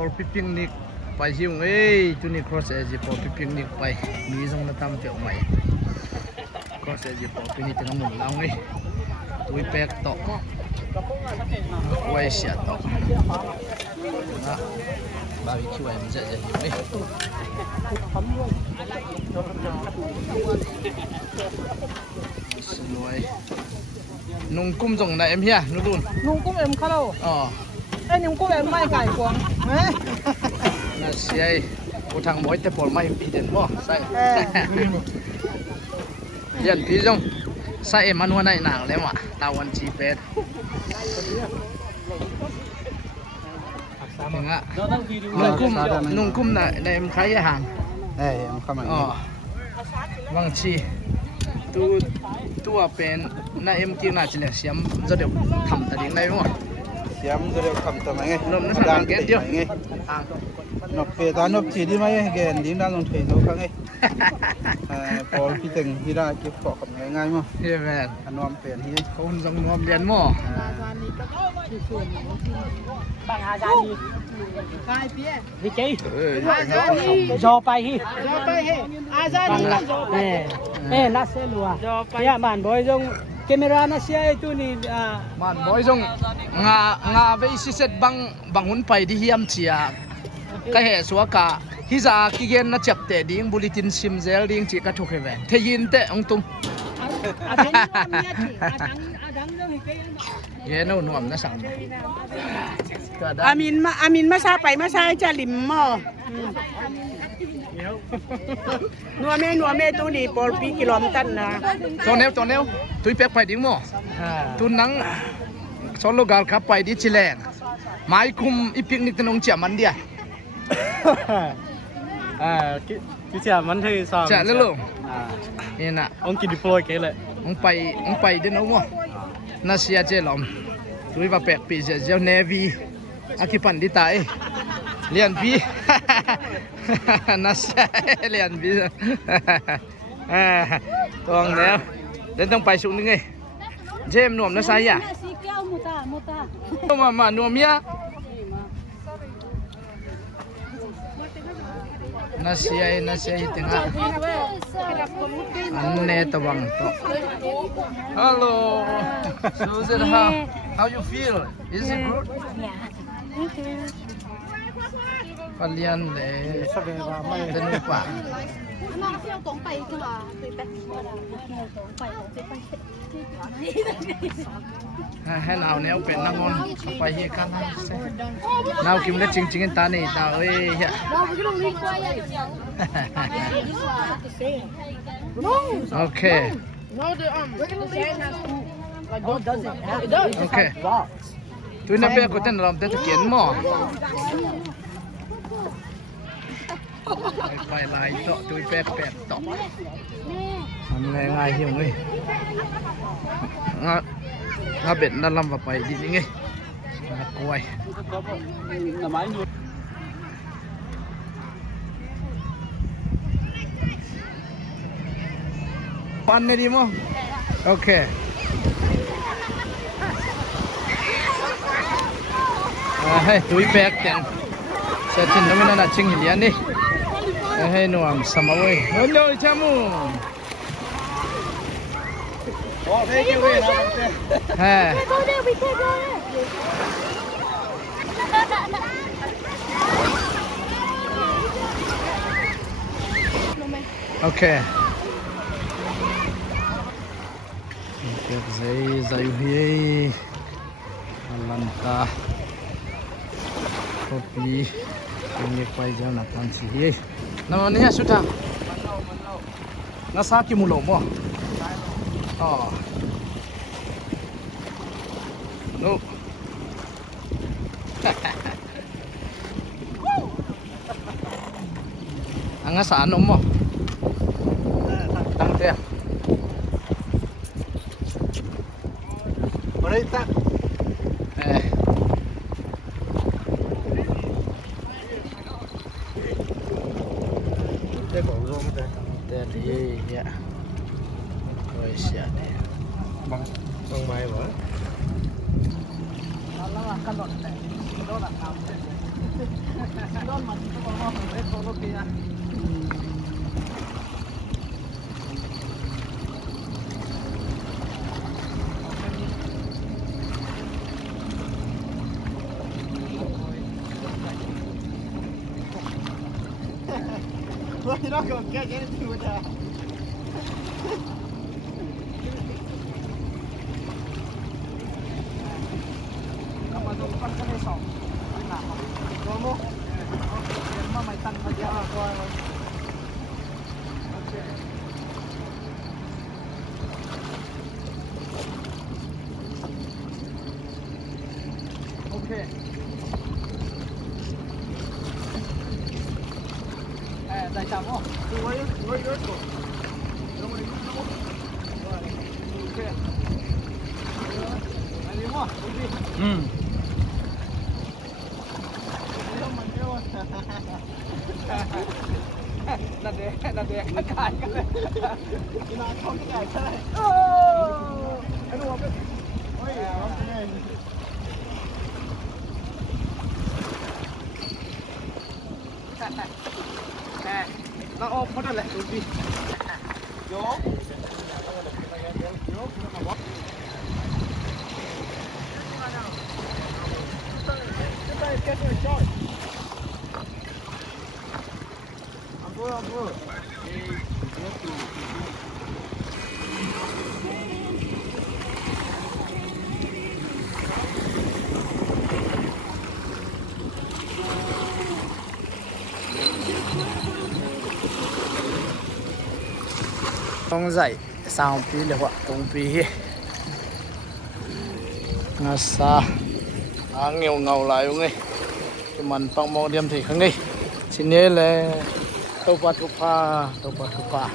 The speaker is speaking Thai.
por picnicไปหิวเอ้ยจุนี่ cross edge por picnic ไปมีทรงละตามเปียวใหม่ cross edge por picnic ถึงหมุนเราไงตุยแปกตอกไว้เสียตอกนะบาร์บีคิวไอ้มันจะหิวนี่สวยนุ่งกุ้มส่งไหนเอ็มเฮียนุ่งดุน Nung cũng em khá đâu. อ๋อ Ê, nung cũng em mai cải quăng. Đấy. น่าเสียกูทางหมอยแต่ปอลไม่ปีเด่นบ่ใส่ยันที่จงใส่มันวันไหนหนังแล้วอ่ะตาวันจีเป็ดถึงอ่ะนุ่งกุ้มน่ะในเอ็มขายอาหาร em không อ๋อ ăn วังชีตัวเป็นน่าเอ็มกินน่าจะเลยเสียมจะเดี๋ยวทำแต่ดิ้งได้มั้ง siam rồi cầm tầm anh ấy nôm nó sang ghét chưa anh ấy อ่าง nộp về ta nộp chỉ đi mấy cái điểm đang làm thầy đâu không ấy Paul phi từng đi ra chụp phỏ cầm ngay ngay mà เฮ้ยแม่ anh nom tiền thì คนจงนวมเรียนมั้ง Bạn Hà Gia đi. Cải phía. Đi chi? เออ Do bay hi. Gió bay hè. À ra đi là gió bay. Nè, nó sẽ lùa. Ya bạn bồi dung camera nó sẽ tu ni มันบอยจงงาเวสิเซตบังหุ่นไปที่เฮียมเชียก็เหตุสัวกะฮิจากิเกนน่ะจับแต่ดิ้งบุลิตินซิมเซลดิ้งจีก็ถูกเหวนเทยินเตะองตุม à thằng thằng đó thì cái เยนูนวมนะสั่งก็ได้ Amin masa pai masa cha lim mo. Nua me tu ni pol pi kilometer na. ตัวเนวตุยเป็กไปดิ้งมั้งตุนนังโซโลกาลขับไปดิชิแลงไม้คุมอีพิกนิกตนงเจียมันเดีย cái chả mắn thì sao เจียแล้วลูกนี่น่ะ ông kịp deploy cái lại องไปเดินเอามั้งน่าเสียเจลอมตุยว่าแปกปีเจ้าเนวีอากิปันดิตายเรียนพี่ น่าเสียเรียนพี่ตองแล้วเดินต้องไปสุกนึงไงเจมหนุ่มนะไซอ่ะมาหนุ่มเมียน่าเสียถึงอ่ะอันนี้ตะวังต่อ Hello Susan how you feel is it good kalian deh dan lupaให้เราเนี่ยเป็นนักงอนไปเฮียกันเราคิดว่าจริงๆตานี่ตาเอ้ยเฮียโอเค No theโอเคตุยนับเป็นคนเต้นรำเต้นตะเกียนหม้อไปลายต่อตุยแปดต่อทำง่ายๆเฮียงเลยงาเบ็ดนั่นลำว่าไปดีนี่ไงกล้วย là máy như ปันเลยดีมั้งโอเคให้ตุยแบกแต่งเสร็จแล้วไม่น่าชิงเหรียญนี่ให้หนุ่มสมัยโอ้ยจามูฮะโอเคZayuhi Alanta Kopi ini pajang nakan sih namanya sudah ngasaki mulu mo oh no angasaan mo tangte Berita dari ya Croatia deh bang mai hả? Đại chạm không? Đặt để cài cái này. Nó không cái này. Anh đúng không? Ôi, nó ôm nó lại tụi đi. Vô. Không dậy sao tí là họ tung pi ngà sa nghèo ngầu lại ông ấy cái mình phong mong điểm thì không đi xin nhớ là tàu pa